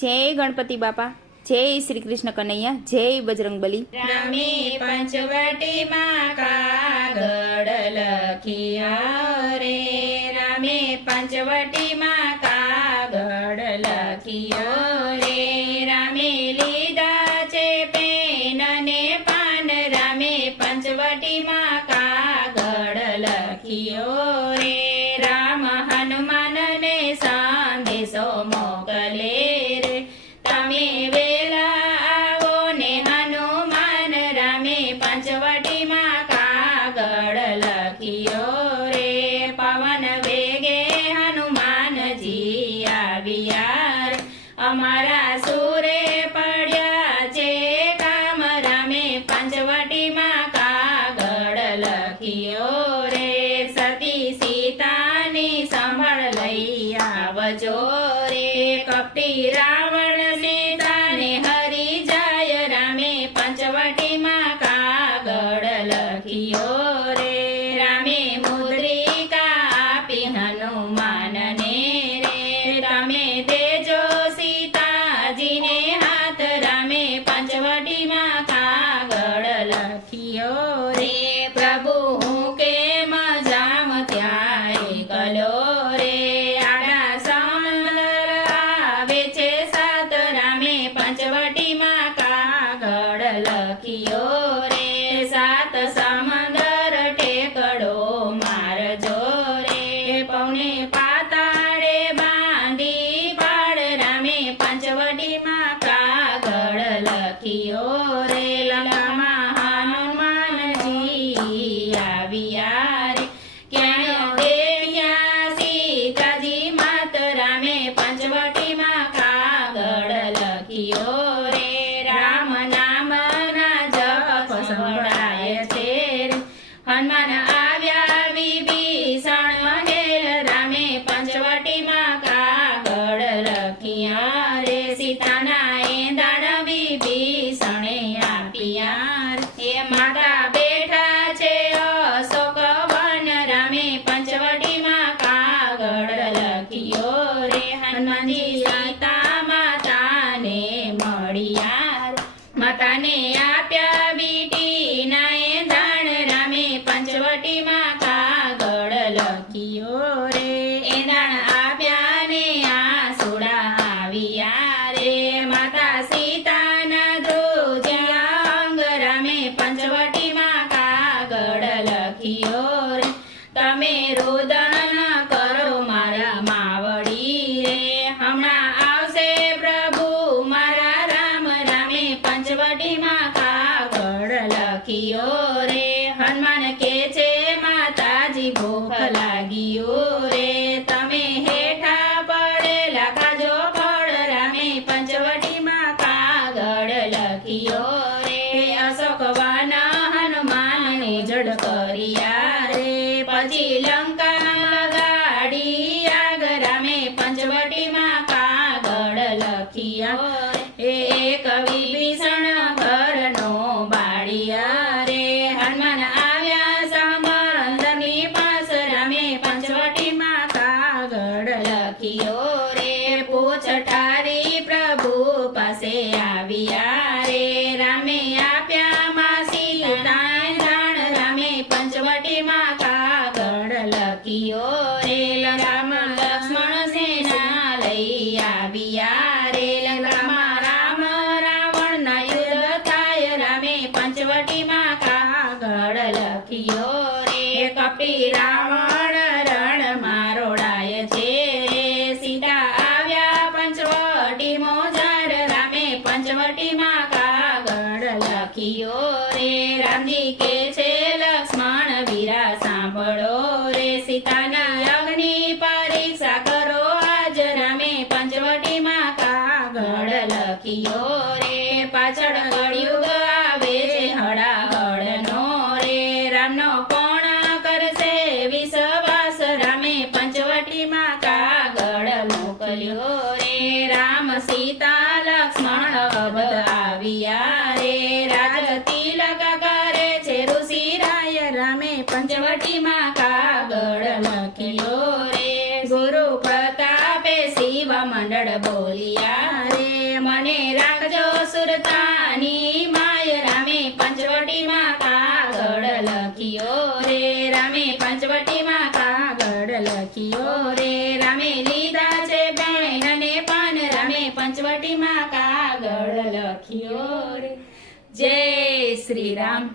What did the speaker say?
जय गणपति बापा, जय श्री कृष्ण कन्हैया, जय बजरंगबली। रामे पंचवटी माँ कागड़ लखिया रे, रामे पंचवटी माँ कागड़ लखियो रे, रामे लीधा चे पेन ने पान, रामे पंचवटी माँ कागड़ लखियो रे, राम हनुमान ने संदेशो मोकले रे, तमे वेला आवो ने हनुमान, रामे पंचवटी माँ कागड़ लखियो रे, पवन वेगे हनुमान जी आविया रे, अमारा सूरे पड्या चे काम, रामे पंचवटी माँ कागड़ लखियो रे, सती सीतानी संभाळ लई आवजो रे, कपटी रावण सीताने हरी जाय, रामे पंचवटी माँ कागड़ लखियो रे, रामे मुद्रिका आपी हनुमान ने रे, तमे देजो सीताजी ने हाथ, रामे पंचवटी माँ कागड़ लखियो रे, प्रभु हूँ के मजाम त्याय कलो रे, आड़ा समंदर आवे छे सात, रामे पंचवटी माँ कागड़ लखियो रे, सात समंदर टेकड़ो मारजो रे, पौने पाताड़े बांधी पाड़, रामे पंचवटी माँ कागड़ लखियो रे, लंकामां हनुमान जी आविया रे, क्यां देख्या सीताजी मात, रामे पंचवटी माँ कागड़ लखियो रे, राम नाम ना जप संभळाय छे रे, हनुमान आव्या विभीषण महेल, रामे पंचवटी माँ कागड़ लखिया रे, सीताना एंधाण विभीषणे आप्या रे, ए माता बेठा छे अशोक वन, रामे पंचवटी माँ कागड़ लखियो रे, हनुमानजी सीता माता ने मळ्या रे, माता ने आप्या बीटी ना एंधाण, रामे पंचवटी माँ कागड़ लखियो रे, एंधाण आप्या ने आसुड़ा आविया रे, माता सीता ना ध्रुज्या अंग, रामे पंचवटी माँ कागड़ लखियो रे, तमे रोदन न करो मारा मावड़ी रे, हमणा आवशे प्रभु मारा राम, रामे पंचवटी माँ कागड़ लखियो रे, हनुमान के छे माताजी भूख लागियो रे, तमे हेठा पड़ेला खाजो फळ, रामे पंचवटी माँ कागड़ लखियो रे, अशोक वन हनुमान ने जड़ करिया रे, पछी लंका लगाड़ी आग, रामे पंचवटी माँ कागड़ लखिया रे, एक विभीषण घरनो बाड़िया रे, हनुमान आव्या समरंदनी पास, रामे पंचवटी माँ कागड़ लखियो रे, पूछ ठारी प्रभु पासे आविया रे, रामे आप्या माँ सीताए जाण, रामे पंचवटी माँ कागड़ लखियो रे, राम लक्ष्मण सेना लई आविया रे, लंकामां राम रावण ना युद्ध थाय, रामे पंचवटी माँ कागड़ लखियो रे, कपटी रावण रण मारोडाय छे रे, सीता आव्या पंचवटी मोजार, रामे पंचवटी माँ कागड़ लखियो रे, रामजी के छे लक्ष्मण वीरा सांभळो रे, सीताना अग्नि परीक्षा करो आज, रामे पंचवटी माँ कागड़ लखियो रे, पाछळ कळयुग आवे छे हळाहळनो रे, रामनो कोण करशे विश्वास, रामे पंचवटी माँ कागड़ मोकल्यो रे, राम सीता लक्ष्मण अवध आविया रे, राज तिलक करे छे ऋषिराय, रामे पंचवटी माँ कागड़ लखियो લખ્યો રે રામે પંચવટીમાં કાગળ લખ્યો રે રામે લીધા છે બહેનને પણ રામે પંચવટીમાં કાગળ લખ્યો રે જય શ્રી રામ.